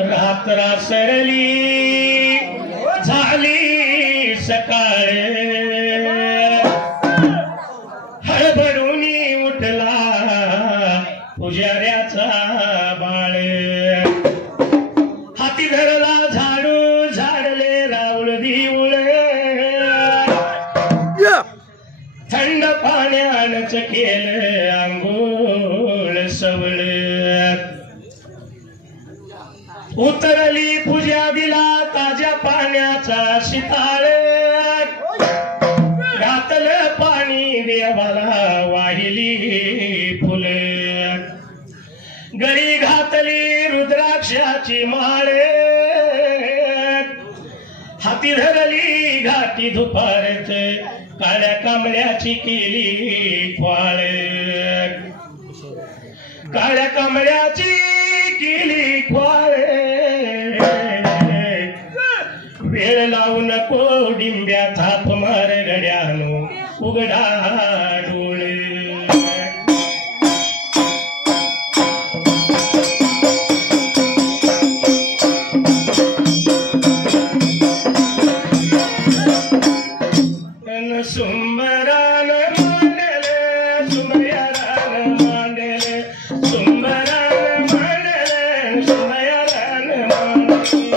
रात्र सरली झाली सकाळ हळबडून उठला पुजाऱ्याचा बाळ हाती धरला झाडू झाडले राऊळ दिवळ थंड पाण्यानच केलं आंघोळ सवळ उतरली पूजा दिला ताज्या पाण्याचा शिताळ घातलं पाणी देवाला वाहिली फुल गळी घातली रुद्राक्षाची माळ हाती धरली घाटी दुपारच काळ्या कांबळ्याची केली क्वाळ काळ्या कांबळ्याची केली क्वाळ वेळ लावू नको डिंब्या थाप मार गड्यानो उघडा डोळे सुंबरान मांडले सुमयारान मांडले सुंबरान मांडले सुमयारान मांडले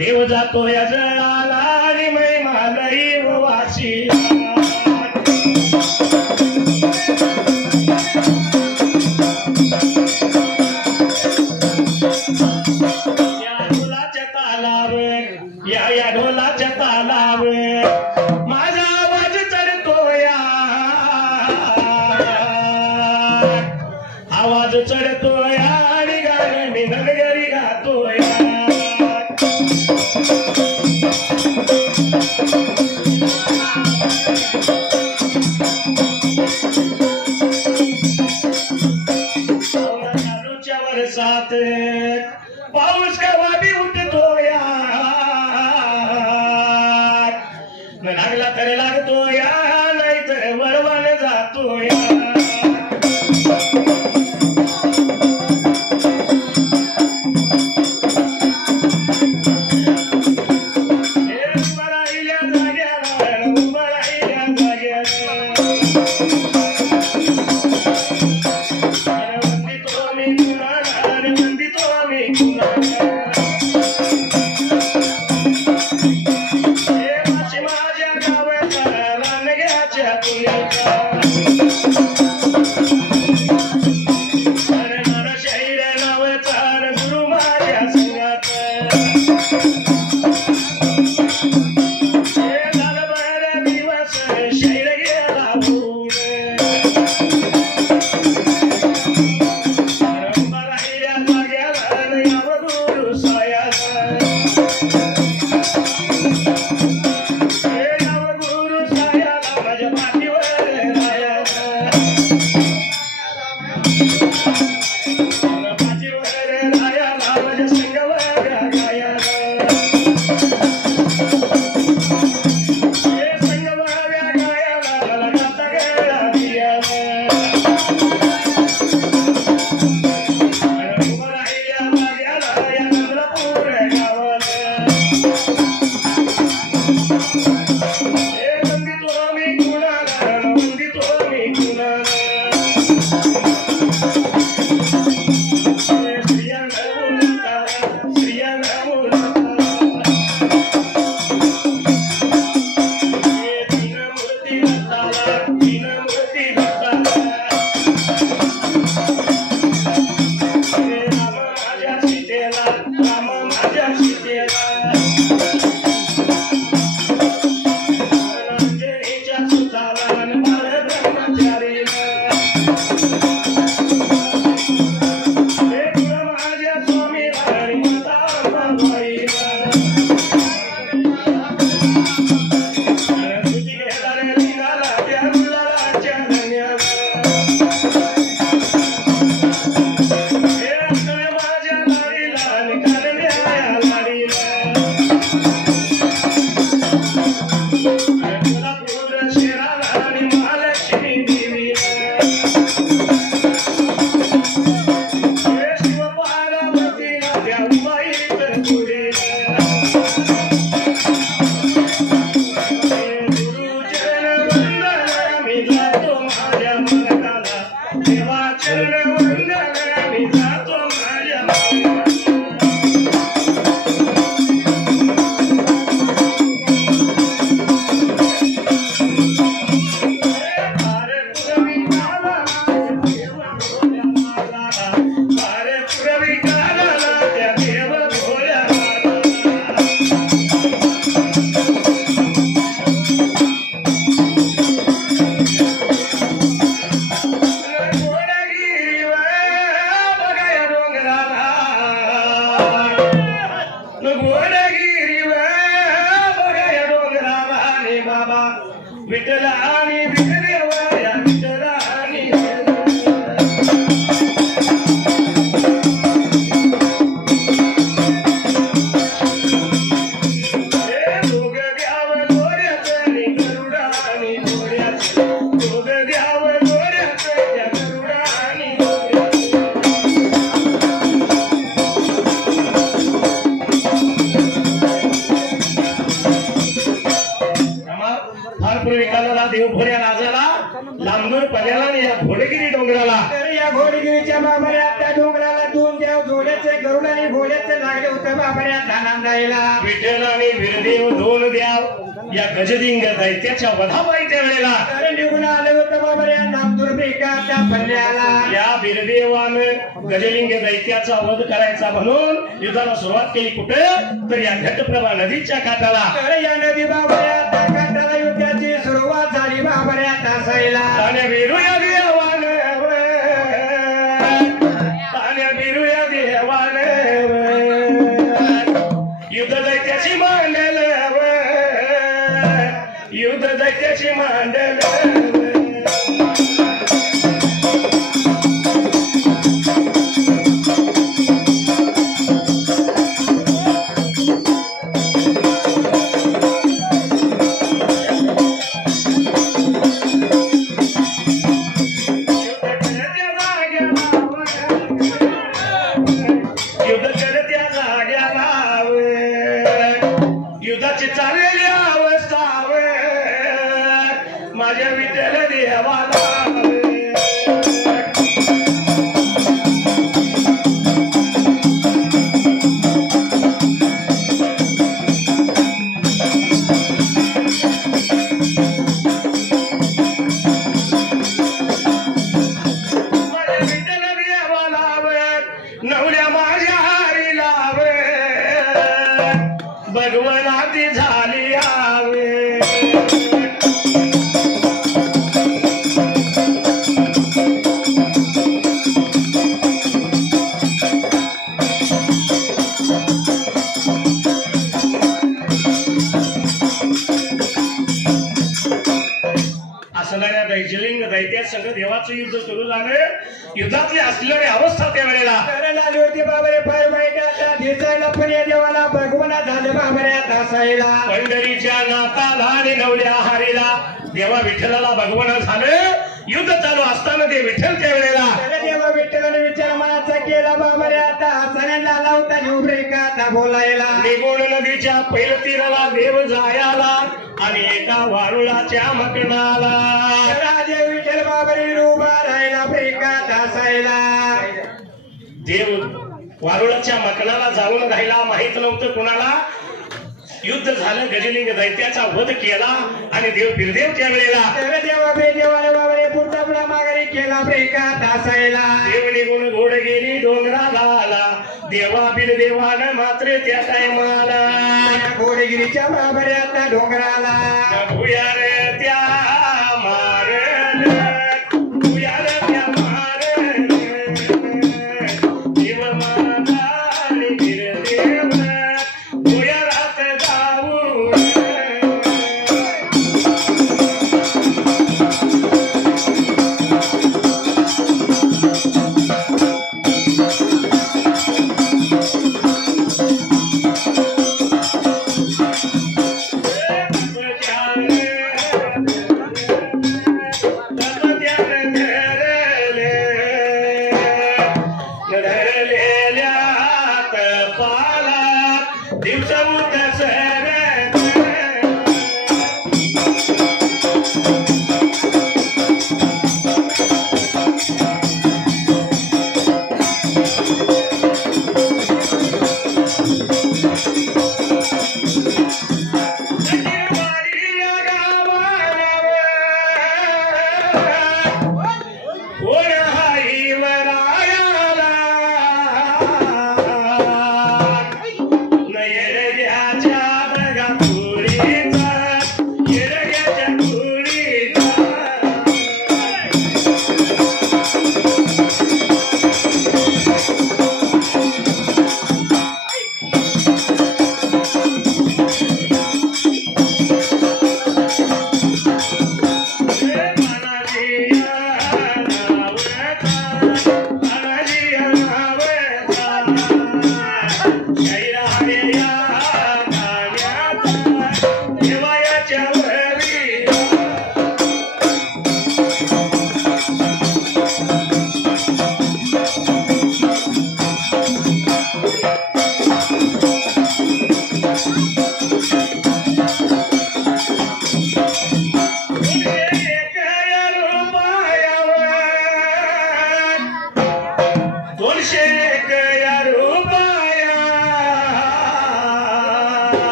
देव जातो या जळाला आणि मैमानही वाची या ढोलाच्या तालावर या ढोलाच्या तालावर माझा आवाज चढतोया आवाज चढतोया आणि गाणं मी नगरी गातोया साथ पाऊस कवा बी उठतो या लागला तर लागतो या नाही तर वळवण जातो या माझी विठ्ठल आणि वीरदेव दोन द्याव या गजलिंग दैत्याच्या वधाबाई त्या वेळेला निघून आले होतं बाबा या नामदुर्भिकाच्या पल्ल्याला या वीरदेवानं गजलिंग दैत्याचा वध करायचा म्हणून युद्धाला सुरुवात केली कुठे तर या घटप्रभा नदीच्या काठाला या नदी बाबा या काठाला युद्धाची सुरुवात झाली बाबा या तासाईला आणि वीरू या देवानं आणि वीरू या देवानं युद्ध दैत्याची मांडल युद्ध दैत्याची मांडल युद्धाची चाललेली अवस्था माझ्या विठ्ठल देवाला नवल्या माझ्या हारी लावे भगवनाती झाली आवे असणाऱ्या दैजलिंग दैत्या संघ देवाचं युद्ध सुरू झालं युद्धातली असलेली अवस्था त्या वेळेला आली होती बाबरे पाय बैठा दिसायला पण या देवाला भगवना झाले बाबरे तासाईला पंढरीच्या नाताला आणि नवल्या हारीला देवा विठ्ठलाला भगवना झालं युद्ध चालू असताना ते विठ्ठल त्या वेळेला देवा विठ्ठलाने विचार मनाचा केला बाबरे आता सणांना लावता उभे का आता बोलायला निगोण नदीच्या पैलतीराला देव जायाला आणि एका वारुळाच्या मकणाला राजे विठ्ठल बाबरी उभा राहिला प्रिका दासायला. देव वारुळाच्या मकणाला जाऊन राहिला. माहित नव्हतं कुणाला. युद्ध झालं. गजलिंग दैत्याचा वध केला आणि देव बिरदेव त्या वेळेला देवा देवाने बाबरे पुढचा पुढा माघारी केला प्रिका दासायला. देव निघून घोड गेली डोंगराला आला. देवा बिरदेवानं मात्र त्या टायमाला घोडगिरीच्या बाबऱ्यात डोंगराला भुयार त्या मारल भुयार त्या मारल देव माझा आणि बिरदेव भुयारात जाऊन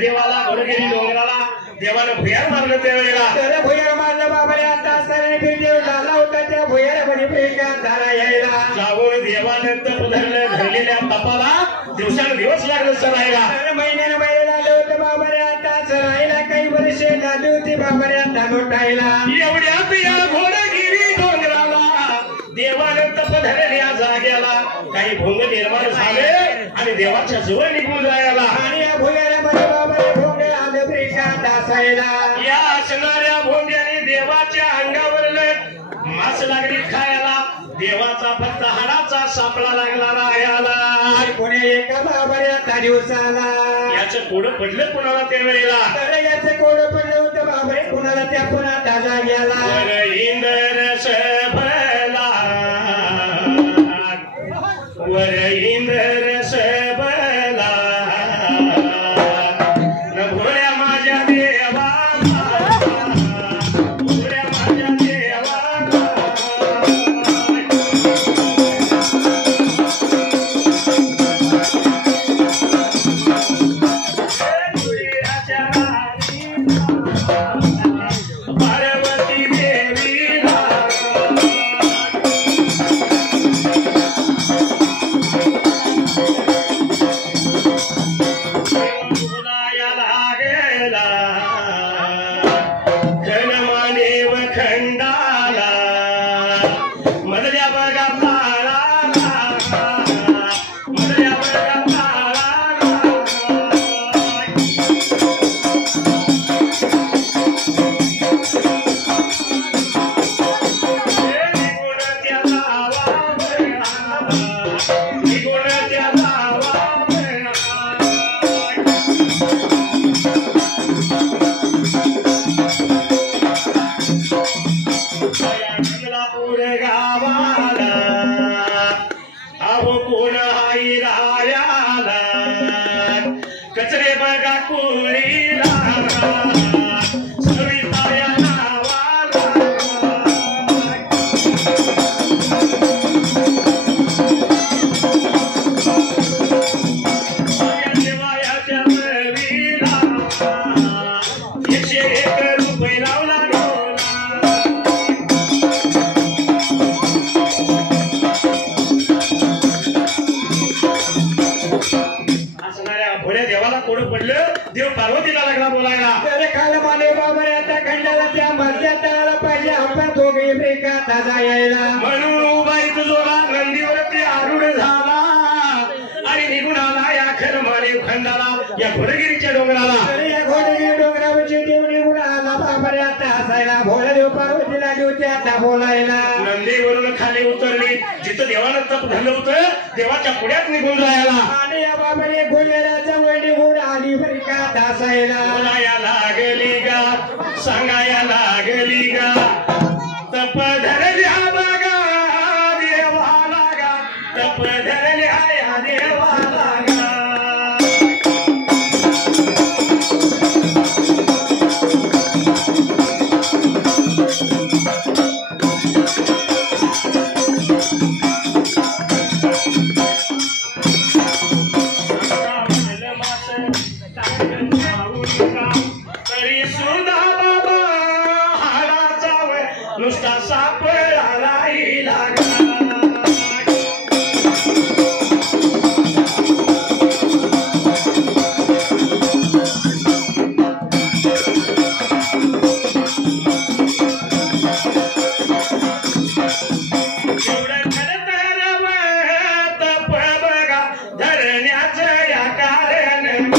देवाला घोडगिरी डोंगराला देवानं भुयार मारलं त्यावेळेला तर भुयार मारलं बाबारे आता सराने देव झाला होता त्या भुयारामध्ये प्रिका धारा यायला जाऊन देवानं तप धरलं. धरलेल्या तपाला दिवसानुदिवस लागलं सरायला. तर महिन्यानं महिने झालं होतं बाबारे आता सरायला काही वर्षे झाली होती बाबारे आता लोटायला. एवढ्यात या घोडगिरी डोंगराला देवानं तप धरल्या जाग्याला काही भोंग निर्माण झाले आणि देवाच्या जवळ निघून जायला. आणि या भुयारामध्ये बाबारे भोंगे आले प्रिका दासायला. या असणाऱ्या भोंग्याने देवाच्या अंगावरलं मांस लागली खायला. देवाचा फक्त हाडाचा सापळा लागला राहायला. कोणी एका बाबाऱ्या दिवसाला याचं कोडं पडलं कुणाला त्यावेळेला. तर याचं कोड पडलं होतं बाबरे कुणाला त्या पुन्हा ताजा गेला. वर इंद्र सबला वर इंद्र सबला न भोळ्या माझ्या देवाला भोळ्या माझ्या देवाला पार्वती देवीला नाहीत जिथं देवानं तप धरलं होतं देवाच्या पुढ्यात निघून जायला आणि या बाबाने गुजराच्या वडी गुण आली बरी का दासायला बोलाया लागली गा सांगाया लागली गा तप धरल्या बघा देवाला गा तप धरल्या या देवाला गा तरी सुद्धा बाबा हाडाचा नुसता सापळाला लागला एवढं खरं तर तप बघा धरण्याचं या कारण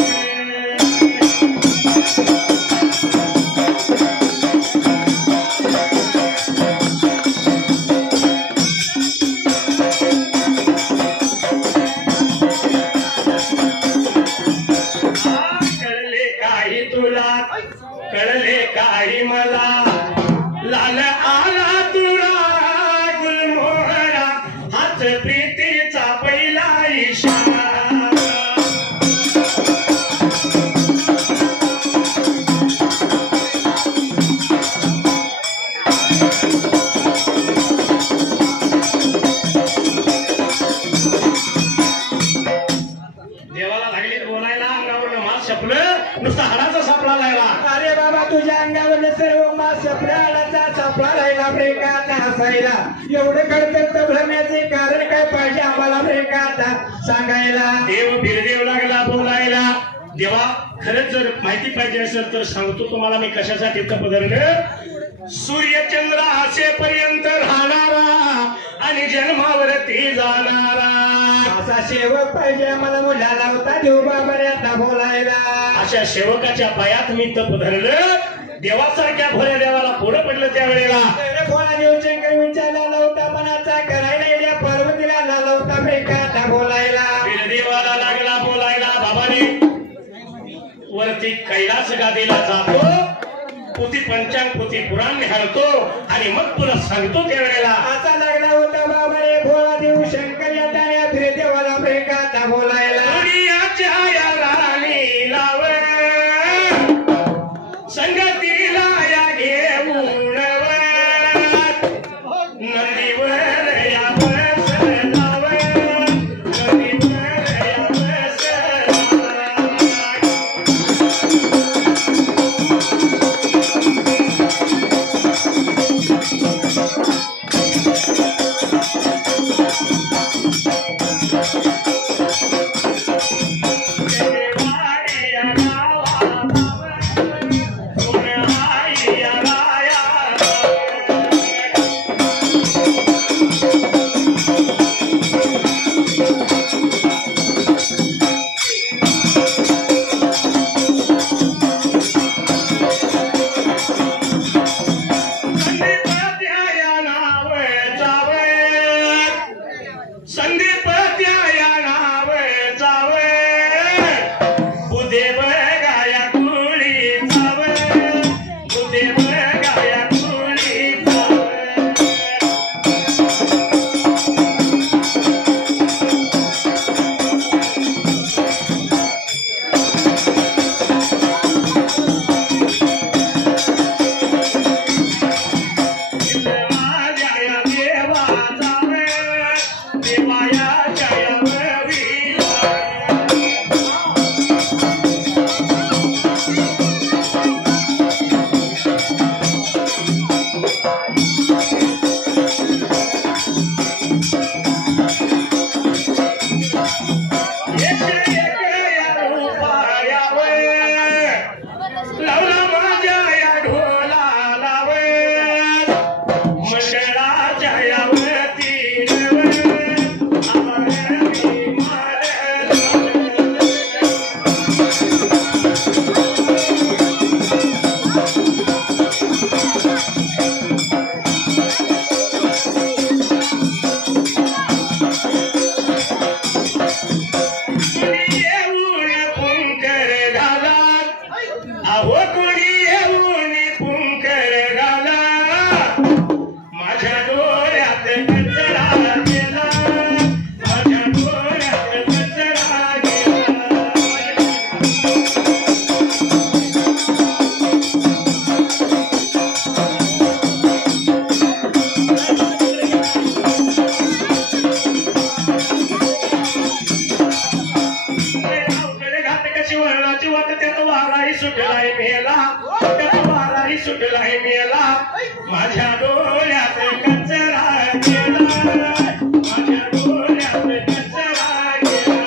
कळले काही तुला कळले काही मला लाल आला तुला गुलमोहरा हाच प्रीतीचा पहिला इशारा देवाला लागली बोलायला अंगावरनं मास छपलं नुसता हाडाचा सापळा लागला अरे बाबा तुझ्या अंगावर सर्व मास सपळाचा सापळा राहिला ब्रेकाचा हसायला एवढं कडकड भरण्याचे कारण काय पाहिजे आम्हाला ब्रेकाचा सांगायला देव बिरदेव लागला बोलायला देवा खरंच जर माहिती पाहिजे असेल तर सांगतो तुम्हाला मी कशासाठी तप धरलं सूर्यचंद्र असेपर्यंत राहणारा आणि जन्मावरती जाणारा असा सेवक पाहिजे आम्हाला मुलाला होता देव बाबा बोलायला अशा सेवकाच्या पायात मी तप धरलं देवासारख्या भोऱ्या देवाला पुढं पडलं त्यावेळेला कोणा देवशंकर विचारला होता मनाचा करायला येण्या पार्वतीला झाला होता ब्रेकाचा बोलायला बिरदेवाला लागला बोलायला बाबाने वरती कैलास गादीला जातो पोथी पंचांग पोथी पुराण निहाळतो आणि मग तुला सांगतो त्यावेळेला असा लागला होता बाबाने भोळा देव शंकर या ताऱ्या फिरे देवाला ब्रेकाचा बोलायला दुनियाच्या या राणी लाव संगतीला या घेऊन नदीवर या बस लाव नदीवर या बस संदीप त्या नाव जाव बुदेव गाया कुळी जाव बुदेव गाया कुळी जाव देवा जाव देवाया कुठलाही मेला माझ्या डोळ्यात कचरा गेला माझ्या डोळ्यात कचरा गेला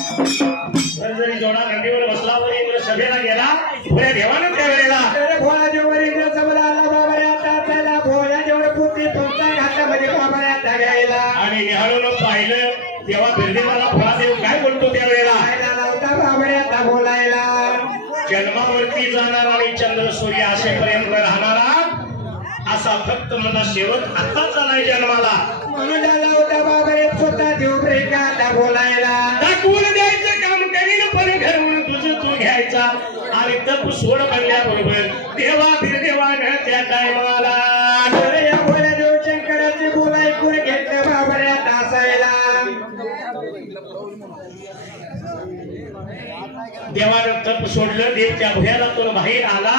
जरी जोडा नदीवर बसला वर इंद्र सभेला गेला पुढे देवानं त्यावेळेला भोळा जेवढ इंद्र सभेला आला बाबा त्याला भोळ्या जेवढं पुती तुमच्या हातामध्ये बाबा आता घ्यायला आणि निहाळून पाहिलं तेव्हा बिर्देवाला फळादेव काय बोलतो त्यावेळेला नव्हता बाबा आता बोलायला जन्मावरती जाणारा आणि चंद्र सूर्य असेपर्यंत राहणारा असा फक्त मला शेवट आताच आलाय जन्माला म्हणून आला होता बाबा स्वतः देव रेखा आता बोलायला दाखवून द्यायचं काम करीन पण घडवून तुझं तू घ्यायचा आणि तप सोड म्हणल्याबरोबर देवा बिरदेवानं त्या टायमाला या भोळ्या देव शंकराचे बोल ऐकून घेतलं बाबा तासायला देवानं तप सोडलं देव त्या भुयारातून बाहेर आला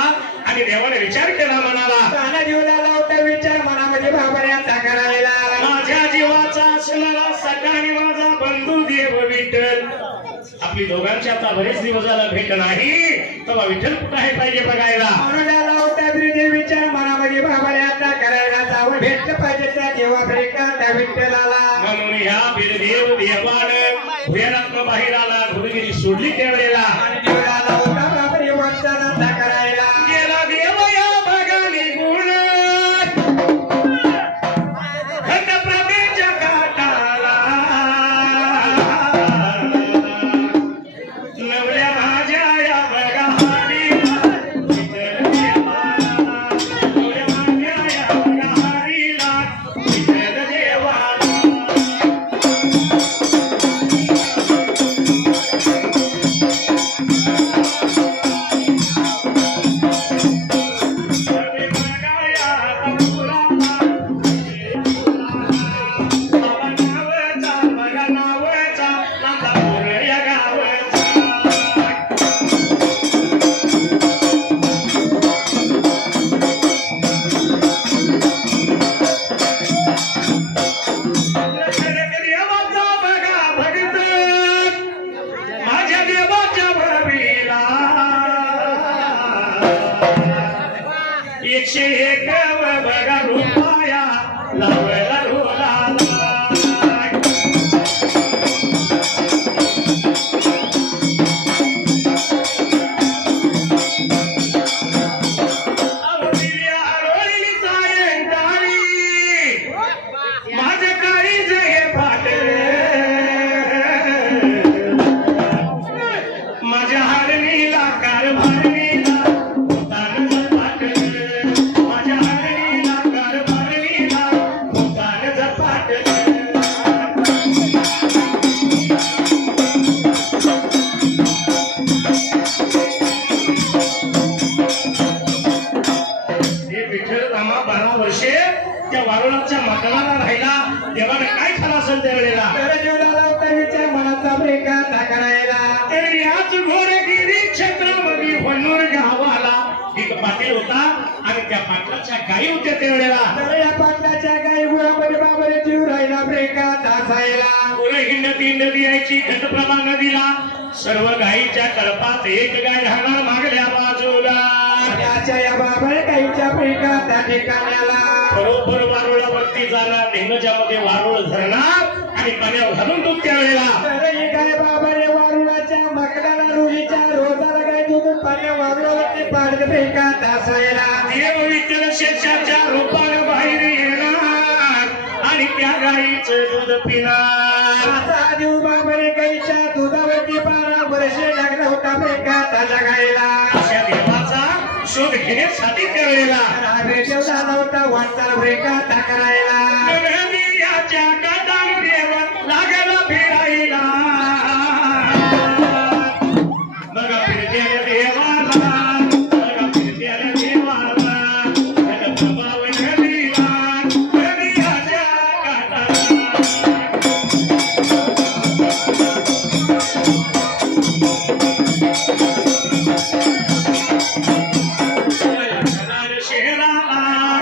आणि देवाने विचार केला म्हणाला काना जीवला होता विचार मनामध्ये बाबा आता करायला माझ्या जीवाचा असणारा सकाळी माझा बंधू देव विठ्ठल आपली दोघांची आता बरेच दिवस झाला भेट नाही तेव्हा विठ्ठल कुठं आहे पाहिजे बघायला म्हणून आला होता विचार मनामध्ये बाबा आता करायला जावं भेटलं पाहिजे त्या देवा ब्रेका त्या विठ्ठलाला म्हणून ह्या बिरदेव देवानं भुयारातून बाहेर आला गुरुगिरी सोडली त्यावेळेला आणि जीवला आला होता बाबा वंचाला आता करायला गेला देव या बघाली गुण घटप्रभेच्या काठाला नवल्या माझ्या या बघारीला विठ्ठल देवाला नवल्या माझ्या या बघारीला विठ्ठल देवाला एकशे एक बघा रुपया लावला रोला माझ्या काळी जय फाट माझ्या हारणीला कारभारणीला त्या वारुळाच्या मकराला राहिला देवाने काय खाला असेल त्यावेळेला विचार मनाचा ब्रेका आता करायला तर याच घोडगिरी छत्रपती वनूर गावाला एक पाटील होता आणि त्या पाटलाच्या गायी होत्या त्यावेळेला तर या पाटलाच्या गाई गुळामध्ये बाबाने जीव राहिला ब्रेका तासायला पुढे हिंडती नदी यायची घटप्रभा नदीला सर्व गायीच्या कळपात एक गाय राहणार मागल्या बाजूला त्याच्या या बाबाने गाईच्या ब्रेका त्या ठिकाण्याला बरोबर वारुळावरती जाणार ढेंगजामध्ये वारुळ धरणार आणि पाण्यावर घालून दूध त्यावेळेला तर ही गाय बाबाने वारुळाच्या मकडाला रोजीच्या रोजाला गाय दूध पाण्या वारुळावरती पाडत ब्रेका तासायला देव विठ्ठल शेषाच्या रूपानं बाहेर येणार आणि त्या गायीचं दूध पिणार असा जीव बाबाने गाईच्या दुधावरती 12 वर्षे लागला होता ब्रेका त्याच्या गायला अशा देवाचा शोध घेण्यासाठी त्यावेळेला हा भेट झाला होता वाटचाल ब्रेका त्या करायला नदीच्या काठावर देव लागला फिरायला बघा फिरत्याला देवाला बघा फिरत्याला देवाला प्रभाव नदीला नदीच्या काठाला शहराला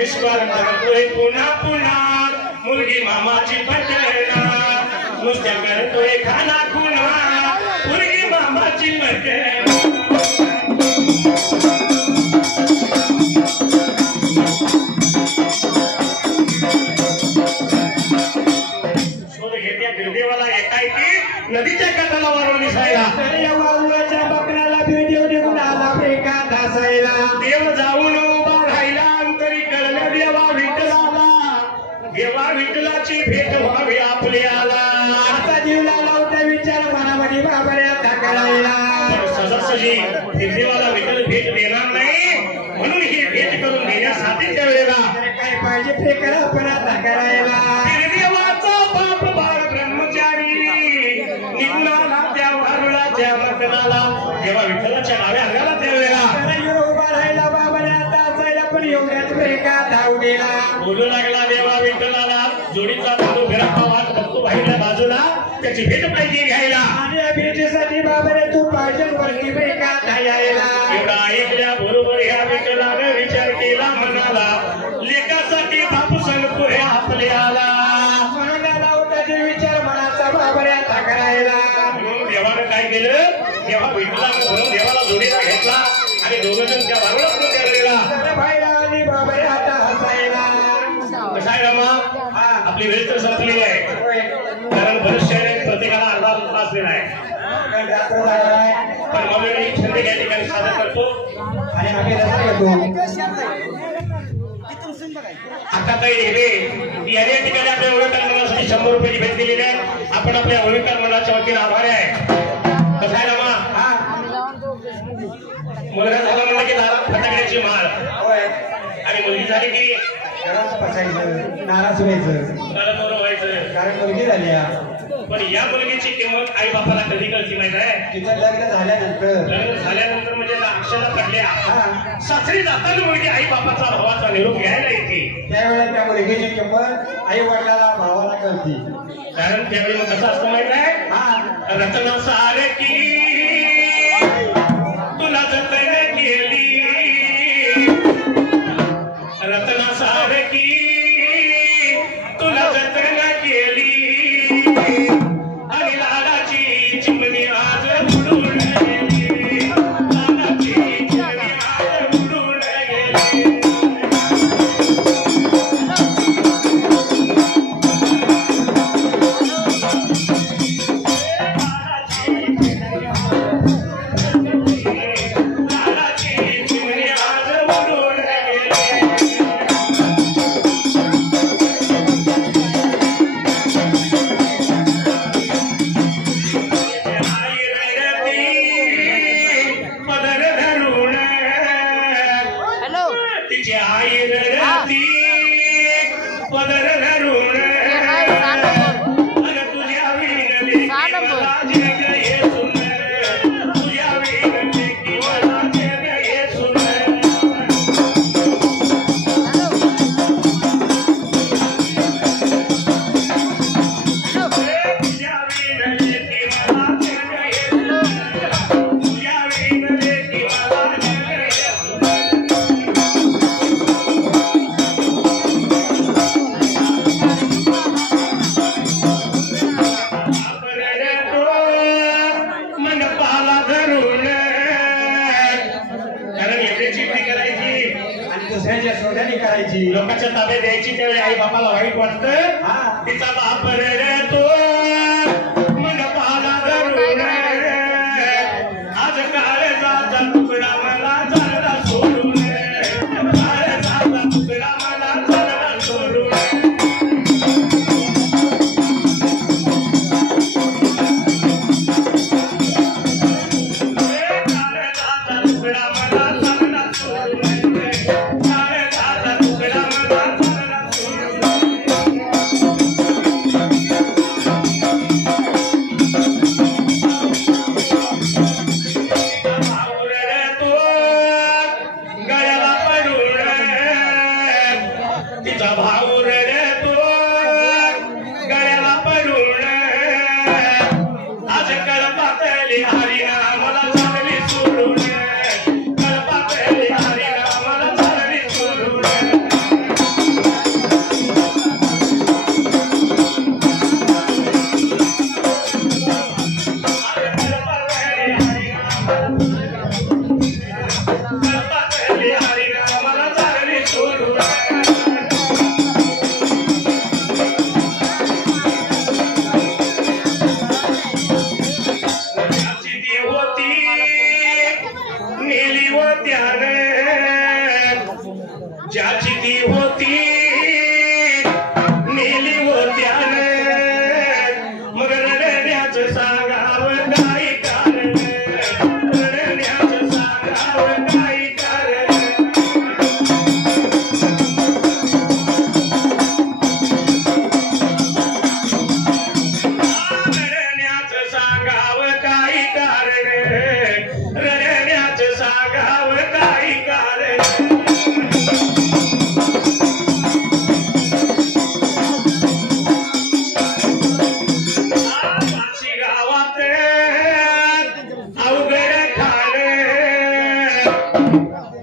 मिस कॉल करतोय पुन्हा पुन्हा मुलगी मामाची पटणार नुसत्या करतोय खाना खुना मुलगी मामाची पटणार गिरदेवाला एकाएकी नदीच्या काठाला वारून दिसायला बकऱ्याला भेट देऊन आला फ्रेका धासायला देव जाऊन उभा राहिला अंतरी कळलं देवा विठ्ठलाची भेट व्हावी आपल्याला आता जीवला लावता विचार मनामध्ये बाबऱ्या टाकायला सहजासहजी गिरदेवाला विठ्ठल भेट देणार नाही म्हणून ही भेट करून देण्यासाठी त्या वेळेला काय पाहिजे फ्रेकरा परत करायला गिरदेवाचा बाप बाळ ब्रह्मचारी निघाला त्या वारुळाच्या मकनाला देवा विठ्ठलाच्या नावे अंगाला त्या वेळेला उभा राहिला बाबाने आता असायला पण एवढ्याच फ्रेका धाव दिला बोलू लागला देवा विठ्ठलाला जोडीचा बंधू फिरा पावात बघतो बाहेरच्या बाजूला त्याची भेट पाहिजे घ्यायला आणि या भेटीसाठी बाबाने तू पाहिजे वरती फ्रेका धायायला एवढा ऐकल्या बरोबर ह्या विठ्ठलाने विचार केला म्हणाला लेकासाठी बापू सांगतो हे आपल्याला म्हणून लावताचे विचार मनाचा बाबऱ्या टाकायला म्हणून देवानं काय केलं तेव्हा विठ्ठलानं म्हणून देवाला जोडीला घेतला आणि दोघंजण त्या वारुळात गेलेला बाहेर आणि बाबऱ्या आता हसायला कसा आहे रामा आपली वेळ तर संपलेली आहे कारण बरेचशे प्रत्येकाला अर्धा तास असलेला आहे पण मग मी छंद या ठिकाणी सादर करतो आणि आम्ही रजा घेतो आता काही रेल्वे या ठिकाणी आपल्या ओळखकार मंडळासाठी 100 रुपयाची भेट दिलेली आहे आपण आपल्या ओळखकार मंडळाच्या वतीने आभारी आहे कसं आहे रामा मुलगा झाला म्हणलं की दारात फटाकड्याची माळ आणि मुलगी झाली की नाराज व्हायचं व्हायचं कारण मुलगी झाली पण या मुलगीची किंमत आई बापाला कधी कळती माहित आहे तिचं लग्न झाल्यानंतर म्हणजे अक्षरा पडल्या सासरी जाताना मुलगी आई बापाचा भावाचा निरोप घ्यायला येते त्यावेळेला त्या मुलगीची किंमत आई वडिलाला भावाला कळती कारण त्यावेळी मग कसं असतं माहित आहे रचना सारे की तुला जतन केली रत्ना सारे की तुला जतन केली आणि लाडाची चिमणी आज उडून गेली लाडाची चिमणी आज उडून गेली लोकांच्या ताब्यात द्यायची त्यावेळी आई बापाला वाईट वाटतं तिचा बाप रडतो मन पाला धरून आज काळजाचा तुकडा मला झाला सोडून काळजाचा तुकडा मला झाला सोडून काळजाचा तुकडा मला झाला सोडून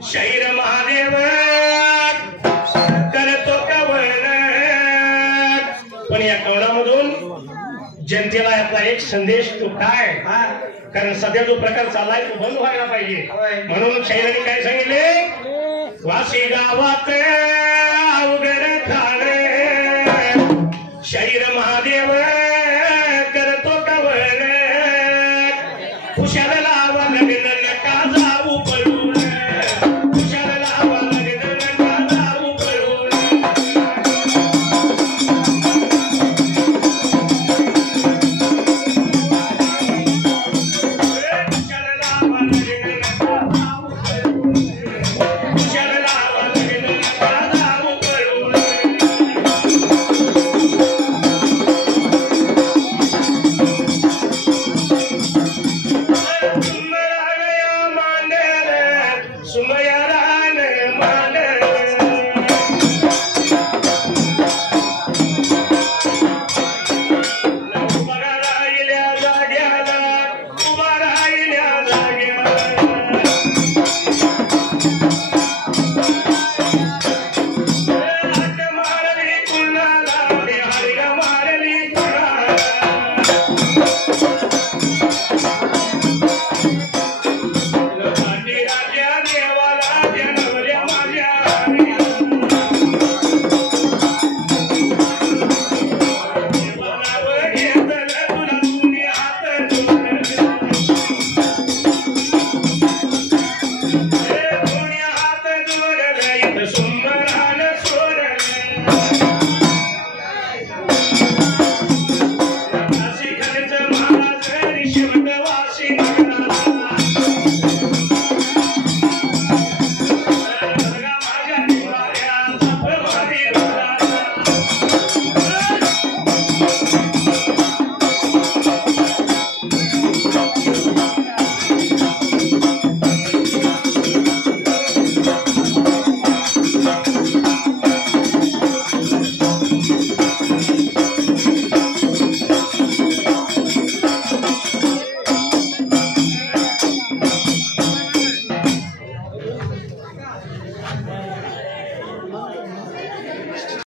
शैर महादेव करतो कवण. पण या कवनामधून जनतेला यातला एक संदेश तो काय, कारण सध्या जो प्रकार चाललाय तो बंद व्हायला पाहिजे. म्हणून शाहिरांनी काय सांगितले, वाशी गावात अवघड खाण शैर महादेव करतो कवण. खुशाल लावा लग्न नका जाऊ पळून, खुशाल लावा लग्न नका जाऊ पळून. खुशाल लावा लग्न नका जाऊ पळून, खुशाल लावा लग्न नका जाऊ पळून. सुमया